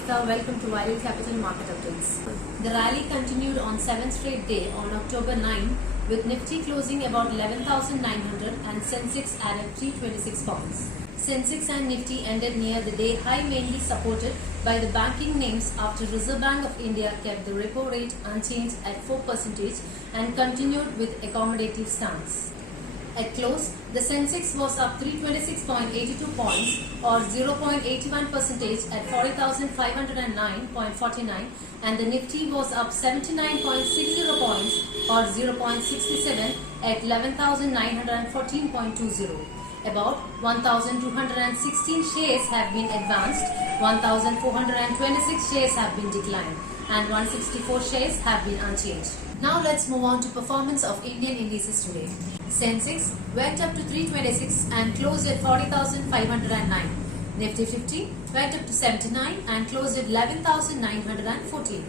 Nifta, welcome to Viral Capital Market Updates. The rally continued on 7th straight day on October 9 with Nifty closing about 11,900 and Sensex added 326 points. Sensex and Nifty ended near the day high, mainly supported by the banking names after Reserve Bank of India kept the repo rate unchanged at 4% and continued with accommodative stance. At close, the Sensex was up 326.82 points or 0.81% at 40,509.49 and the Nifty was up 79.60 points or 0.67 at 11,914.20. About 1,216 shares have been advanced, 1,426 shares have been declined and 164 shares have been unchanged. Now let's move on to performance of Indian indices today. Sensex went up to 326 and closed at 40,509. Nifty 50 went up to 79 and closed at 11,914.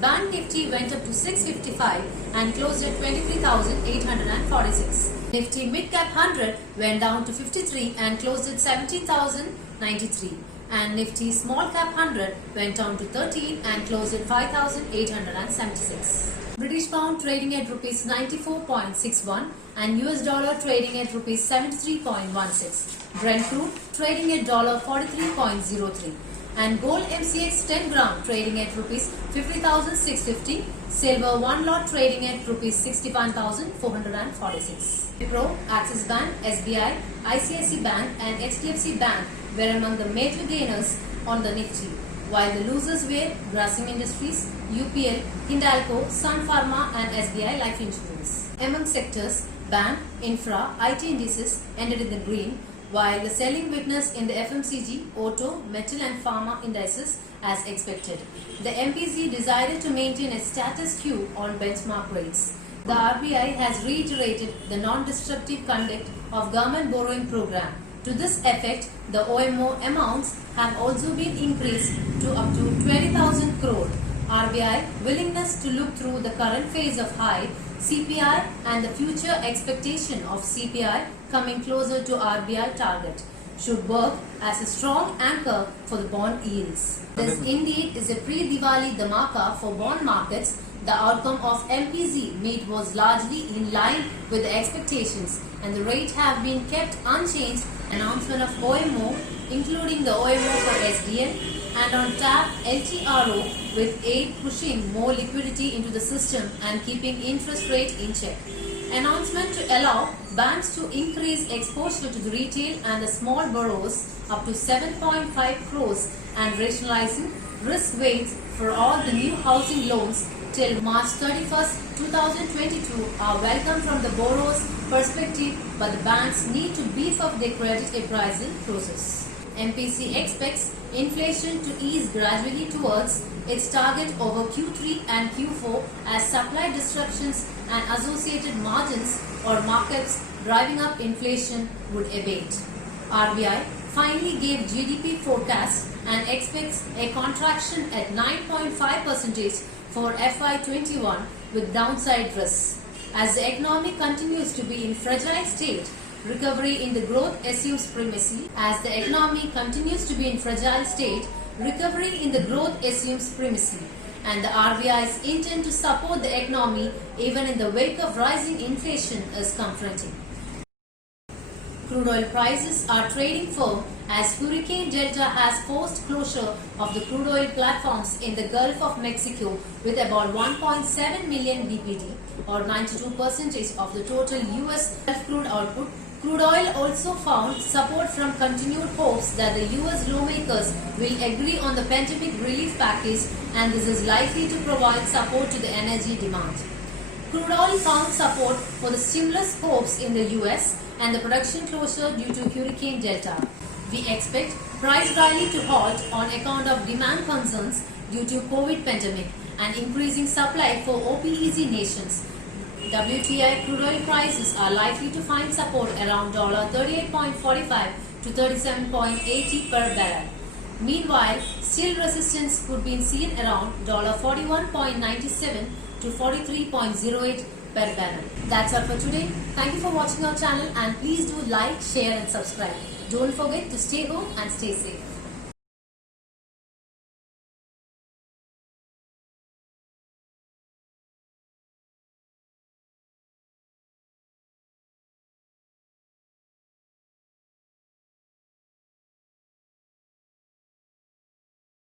Bank Nifty went up to 655 and closed at 23,846. Nifty Mid Cap 100 went down to 53 and closed at 17,093. And Nifty Small Cap 100 went down to 13 and closed at 5,876. British Pound trading at Rs 94.61 and US dollar trading at Rs 73.16. Brent crude trading at $43.03 and gold MCX 10 gram trading at Rs 50,650. Silver 1 lot trading at Rs 61,446. Wipro, Axis Bank, SBI, ICICI Bank and HDFC Bank were among the major gainers on the Nifty, while the losers were Grasim Industries, UPL, Hindalco, Sun Pharma and SBI Life Insurance. Among sectors, bank, infra, IT indices ended in the green, while the selling witnessed in the FMCG, auto, metal and pharma indices as expected. The MPC decided to maintain a status quo on benchmark rates. The RBI has reiterated the non-destructive conduct of government borrowing program. To this effect, the OMO amounts have also been increased to up to 20,000 crore. RBI willingness to look through the current phase of high CPI and the future expectation of CPI coming closer to RBI target should work as a strong anchor for the bond yields. This indeed is a pre-Diwali dhamaka for bond markets. The outcome of MPC meet was largely in line with the expectations and the rate have been kept unchanged. Announcement of OMO including the OMO for SDN and on tap LTRO with aid pushing more liquidity into the system and keeping interest rate in check. Announcement to allow banks to increase exposure to the retail and the small borrowers up to 7.5 crores and rationalizing risk weights for all the new housing loans till March 31st, 2022 are welcome from the borrower's perspective, but the banks need to beef up their credit appraisal process. MPC expects inflation to ease gradually towards its target over Q3 and Q4 as supply disruptions and associated margins or markets driving up inflation would abate. RBI finally gave GDP forecast and expects a contraction at 9.5% for FY21 with downside risks. As the economy continues to be in fragile state, recovery in the growth assumes primacy. As the economy continues to be in fragile state, recovery in the growth assumes primacy. And the RBI's intent to support the economy even in the wake of rising inflation is confronting. Crude oil prices are trading firm as Hurricane Delta has forced closure of the crude oil platforms in the Gulf of Mexico with about 1.7 million BPD or 92% of the total US Gulf crude output. Crude oil also found support from continued hopes that the US lawmakers will agree on the pandemic relief package and this is likely to provide support to the energy demand. Crude oil found support for the stimulus hopes in the US and the production closure due to Hurricane Delta. We expect price rally to halt on account of demand concerns due to COVID pandemic and increasing supply for OPEC nations. WTI crude oil prices are likely to find support around $38.45 to $37.80 per barrel. Meanwhile, steel resistance could be seen around $41.97 to $43.08 per barrel. That's all for today. Thank you for watching our channel and please do like, share and subscribe. Don't forget to stay home and stay safe.